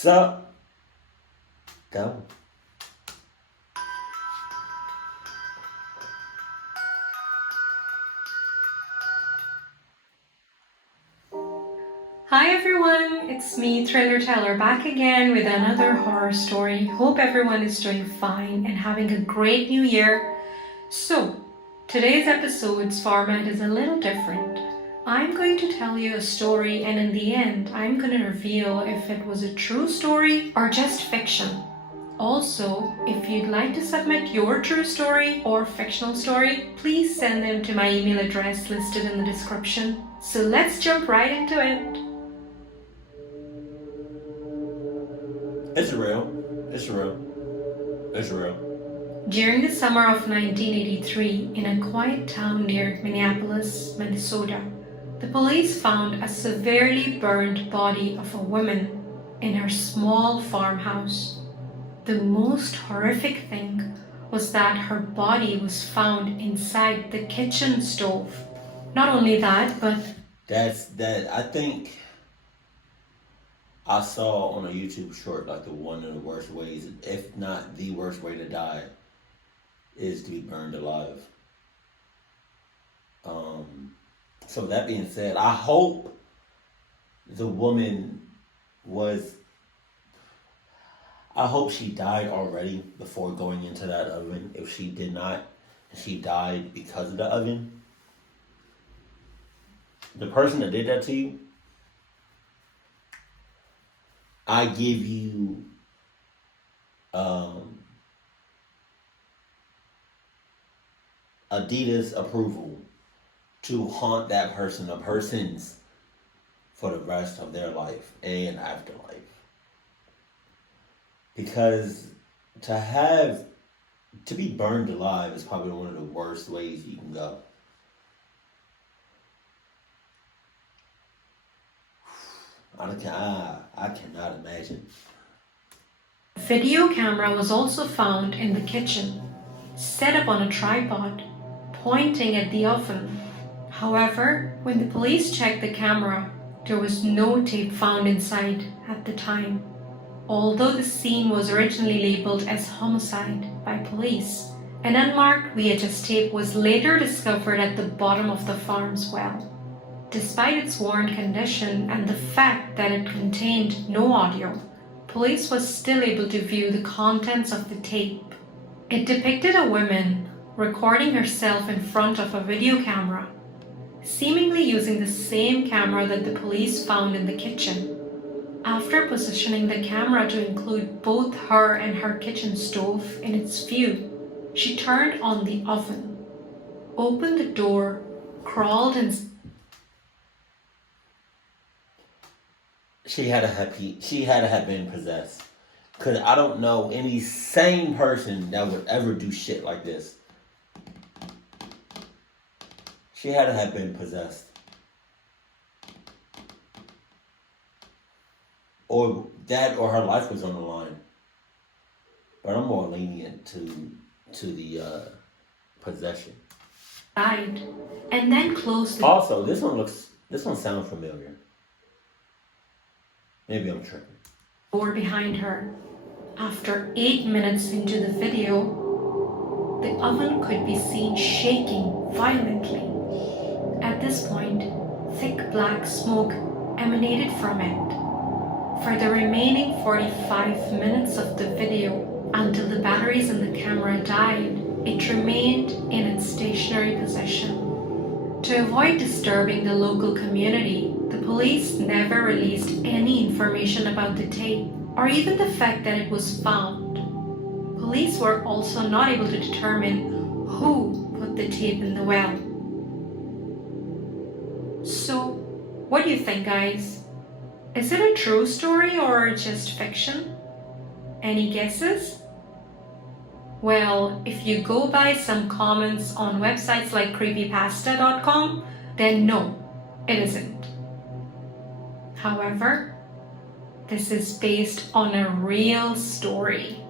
Sup? Go. Hi everyone, it's me, Thriller Teller, back again with another horror story. Hope everyone is doing fine and having a great new year. So, today's episode's format is a little different. I'm going to tell you a story, and in the end, I'm going to reveal if it was a true story or just fiction. Also, if you'd like to submit your true story or fictional story, please send them to my email address listed in the description. So let's jump right into it. It's real. It's real. It's real. During the summer of 1983, in a quiet town near Minneapolis, Minnesota, the police found a severely burned body of a woman in her small farmhouse. The most horrific thing was that her body was found inside the kitchen stove. Not only that, but I think I saw on a YouTube short like one of the worst ways, if not the worst way to die, is to be burned alive. So that being said, I hope the woman I hope she died already before going into that oven. If she did not, she died because of the oven. The person that did that to you, I give you Adidas approval to haunt that person or persons for the rest of their life and afterlife. Because to be burned alive is probably one of the worst ways you can go. I cannot imagine. a video camera was also found in the kitchen, set up on a tripod, pointing at the oven. However, when the police checked the camera, there was no tape found inside at the time. Although the scene was originally labeled as homicide by police, an unmarked VHS tape was later discovered at the bottom of the farm's well. Despite its worn condition and the fact that it contained no audio, police was still able to view the contents of the tape. It depicted a woman recording herself in front of a video camera, seemingly using the same camera that the police found in the kitchen. After positioning the camera to include both her and her kitchen stove in its view, she turned on the oven, opened the door, crawled inside. She had to have been possessed. Cause I don't know any sane person that would ever do shit like this. She had to have been possessed. Or that, or her life was on the line. But I'm more lenient to the possession. And then closed the Also, this one sounds familiar. Maybe I'm tripping. door behind her. After 8 minutes into the video, the oven could be seen shaking violently. At this point, thick black smoke emanated from it. For the remaining 45 minutes of the video, until the batteries in the camera died, it remained in its stationary position. To avoid disturbing the local community, the police never released any information about the tape, or even the fact that it was found. Police were also not able to determine who put the tape in the well. So, what do you think, guys? Is it a true story or just fiction? Any guesses? Well, if you go by some comments on websites like creepypasta.com, then no, it isn't. However, this is based on a real story.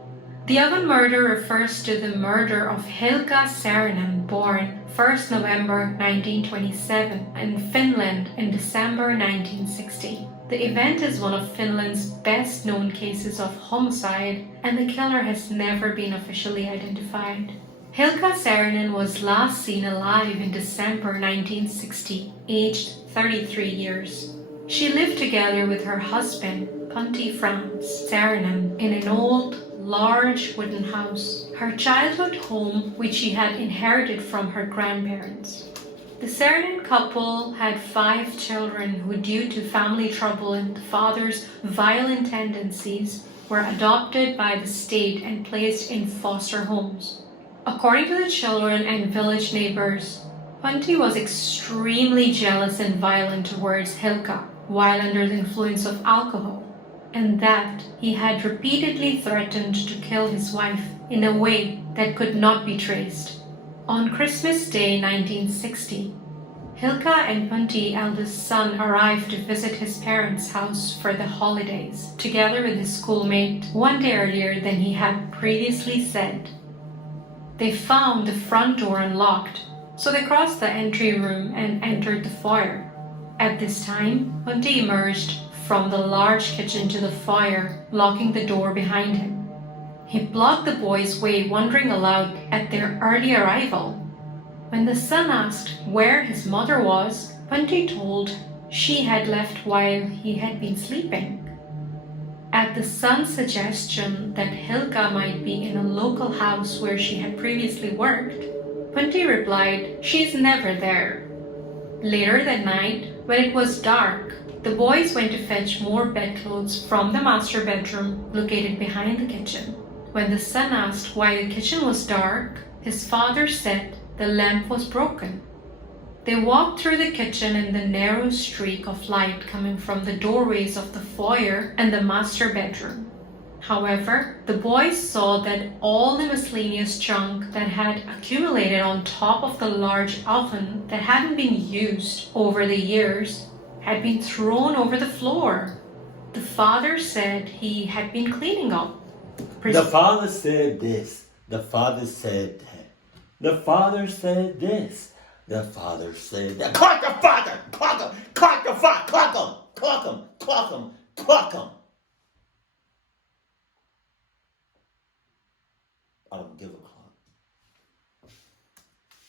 The oven murder refers to the murder of Hilkka Saarinen, born 1st November 1927 in Finland in December 1960. The event is one of Finland's best-known cases of homicide, and the killer has never been officially identified. Hilkka Saarinen was last seen alive in December 1960, aged 33 years. She lived together with her husband, Punti Frans Saarinen, in an old, large wooden house, her childhood home which she had inherited from her grandparents. The Saarinen couple had 5 children who, due to family trouble and the father's violent tendencies, were adopted by the state and placed in foster homes. According to the children and village neighbors, Punti was extremely jealous and violent towards Hilkka while under the influence of alcohol, and that he had repeatedly threatened to kill his wife in a way that could not be traced. On Christmas Day 1960, Hilkka and Punti's eldest son arrived to visit his parents' house for the holidays, together with his schoolmate, one day earlier than he had previously said. They found the front door unlocked, so they crossed the entry room and entered the foyer. At this time, Punti emerged from the large kitchen to the foyer, locking the door behind him. He blocked the boys' way, wondering aloud at their early arrival. When the son asked where his mother was, Punti told she had left while he had been sleeping. At the son's suggestion that Hilkka might be in a local house where she had previously worked, Punti replied she's never there. Later that night, when it was dark, the boys went to fetch more bedclothes from the master bedroom located behind the kitchen. When the son asked why the kitchen was dark, his father said the lamp was broken. They walked through the kitchen in the narrow streak of light coming from the doorways of the foyer and the master bedroom. However, the boys saw that all the miscellaneous junk that had accumulated on top of the large oven that hadn't been used over the years had been thrown over the floor. The father said he had been cleaning up. The father said this. The father said that. The father said this. The father said that. Clock the father! Clock him! Clock the father! Clock him! Clock him! Clock him! Clock him! I don't give a clock.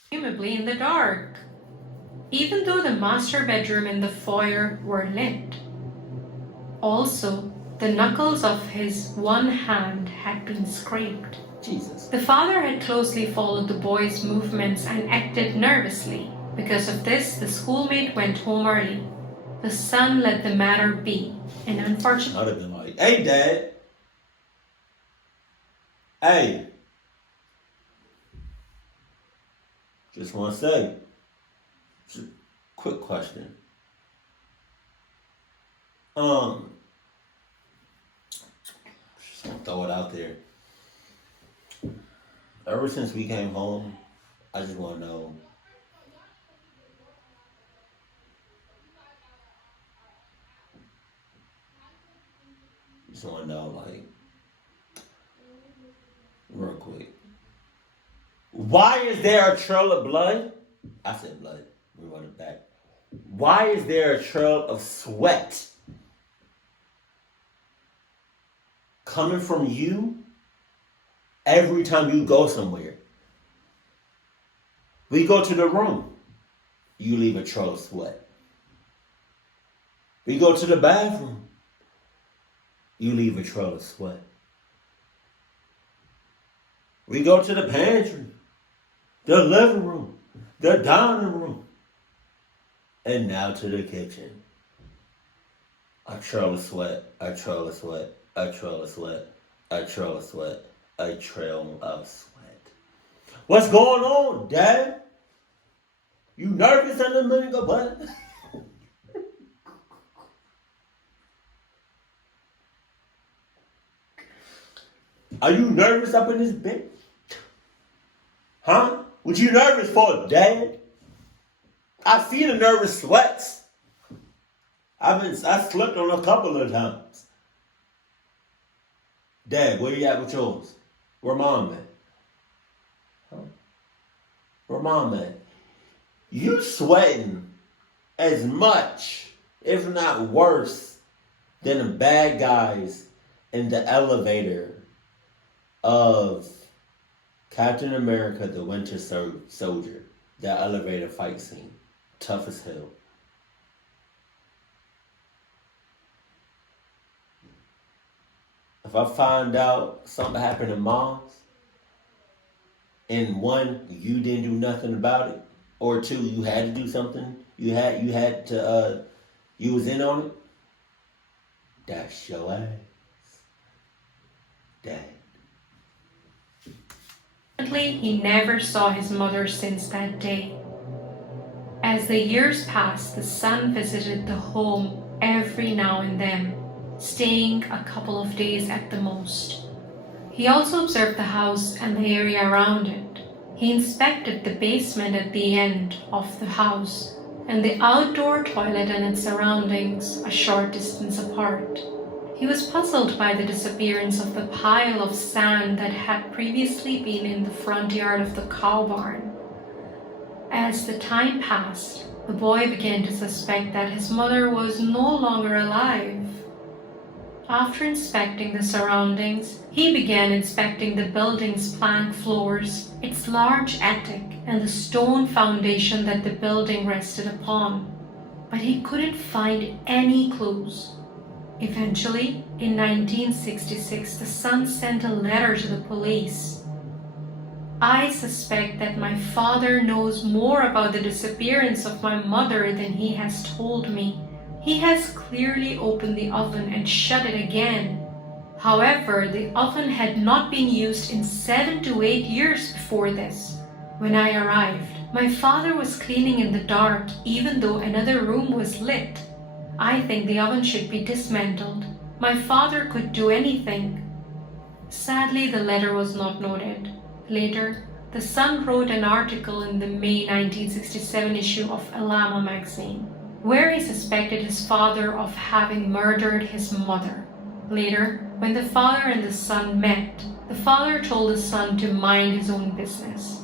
Presumably in the dark, even though the master bedroom and the foyer were lit. Also, the knuckles of his one hand had been scraped. Jesus. The father had closely followed the boy's movements and acted nervously. Because of this, the schoolmate went home early. The son let the matter be, and unfortunately, I'd have been like, hey, Dad. Hey. Just want to say, just a quick question. Just want to throw it out there. Ever since we came home, I just want to know, like, real quick. Why is there a trail of blood? I said blood. We run it back. Why is there a trail of sweat coming from you every time you go somewhere? We go to the room, you leave a trail of sweat. We go to the bathroom, you leave a trail of sweat. We go to the pantry, the living room, the dining room, and now to the kitchen. A trail of sweat, a trail of sweat, a trail of sweat, a trail of sweat, a trail of sweat. What's going on, Dad? You nervous in the middle of what? Are you nervous up in this bitch? Huh? What you nervous for, Dad? I see the nervous sweats. I slept on a couple of times. Dad, where you at with yours? Where Mom at? Huh? Where Mom at? You sweating as much, if not worse, Then the bad guys in the elevator of Captain America, the Winter Soldier. That elevator fight scene. Tough as hell. If I find out something happened in Mars, and one, you didn't do nothing about it, or two, you had to do something, you was in on it, that's your ass. Dad. He never saw his mother since that day. As the years passed, the son visited the home every now and then, staying a couple of days at the most. He also observed the house and the area around it. He inspected the basement at the end of the house and the outdoor toilet and its surroundings a short distance apart. He was puzzled by the disappearance of the pile of sand that had previously been in the front yard of the cow barn. As the time passed, the boy began to suspect that his mother was no longer alive. After inspecting the surroundings, he began inspecting the building's plank floors, its large attic, and the stone foundation that the building rested upon. But he couldn't find any clues. Eventually, in 1966, the son sent a letter to the police. I suspect that my father knows more about the disappearance of my mother than he has told me. He has clearly opened the oven and shut it again. However, the oven had not been used in 7 to 8 years before this. When I arrived, my father was cleaning in the dark even though another room was lit. I think the oven should be dismantled. My father could do anything. Sadly, the letter was not noted. Later, the son wrote an article in the May 1967 issue of Alama magazine, where he suspected his father of having murdered his mother. Later, when the father and the son met, the father told the son to mind his own business.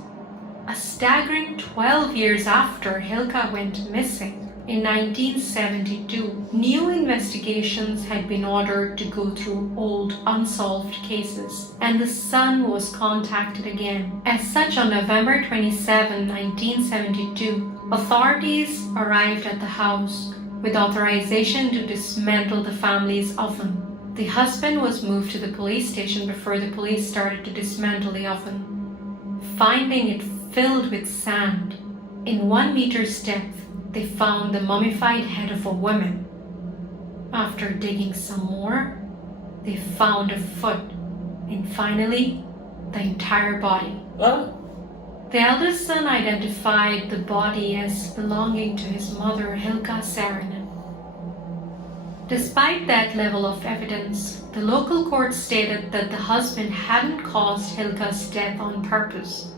A staggering 12 years after Hilka went missing, in 1972, new investigations had been ordered to go through old unsolved cases, and the son was contacted again. As such, on November 27, 1972, authorities arrived at the house with authorization to dismantle the family's oven. The husband was moved to the police station before the police started to dismantle the oven. Finding it filled with sand, in 1 meter's depth, they found the mummified head of a woman. After digging some more, they found a foot, and finally, the entire body. The eldest son identified the body as belonging to his mother, Hilka Saarinen. Despite that level of evidence, the local court stated that the husband hadn't caused Hilka's death on purpose.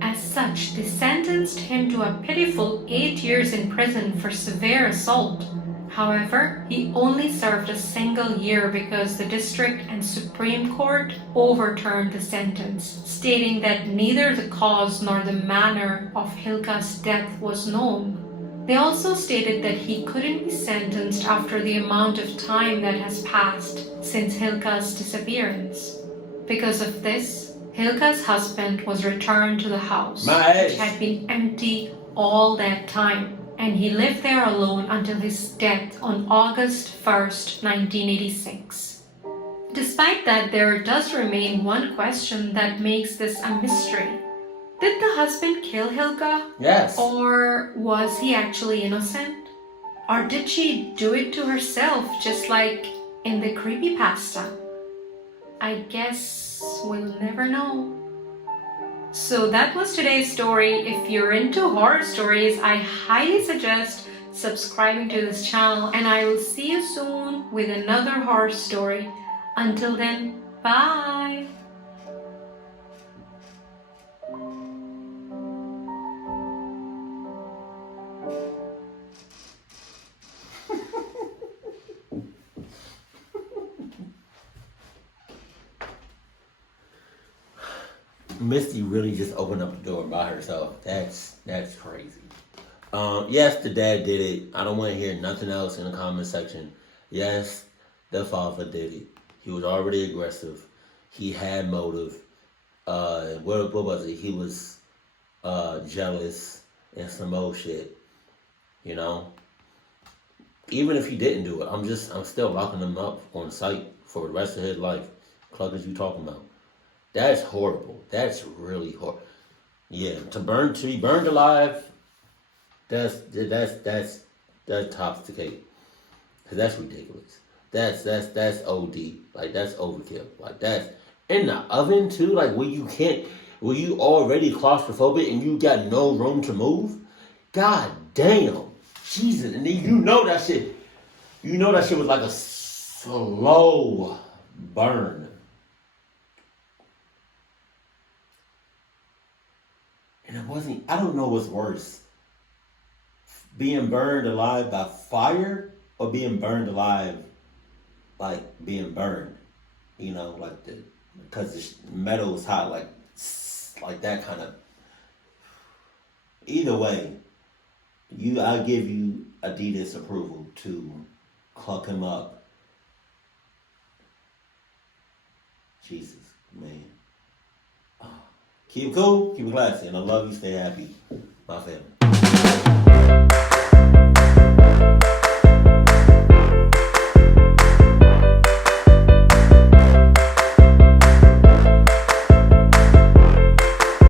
As such, they sentenced him to a pitiful 8 years in prison for severe assault. However, he only served a single year because the district and Supreme Court overturned the sentence, stating that neither the cause nor the manner of Hilka's death was known. They also stated that he couldn't be sentenced after the amount of time that has passed since Hilka's disappearance. Because of this, Hilka's husband was returned to the house, which had been empty all that time, and he lived there alone until his death on August 1st, 1986. Despite that, there does remain one question that makes this a mystery. Did the husband kill Hilka? Yes. Or was he actually innocent? Or did she do it to herself, just like in the creepypasta? I guess we'll never know. So that was today's story. If you're into horror stories, I highly suggest subscribing to this channel, and I will see you soon with another horror story. Until then, bye! Misty really just opened up the door by herself. That's crazy. Yes, the dad did it. I don't want to hear nothing else in the comment section. Yes, The father did it. He was already aggressive. He had motive. What was it? He was jealous and some old shit. You know. Even if he didn't do it, I'm still locking him up on site for the rest of his life. Cluckers you talking about? That's horrible. That's really horrible. Yeah, to be burned alive. That's tops the cake. Cause that's ridiculous. That's OD. Like that's overkill. Like that's in the oven too. Like where you already claustrophobic and you got no room to move. God damn, Jesus, and then you know that shit. You know that shit was like a slow burn. And it wasn't. I don't know what's worse. Being burned alive by fire or being burned alive like being burned, like because the metal is hot, like that kind of. Either way, I give you Adidas approval to cluck him up. Jesus, man. Keep it cool, keep it classy, and I love you. Stay happy, my family.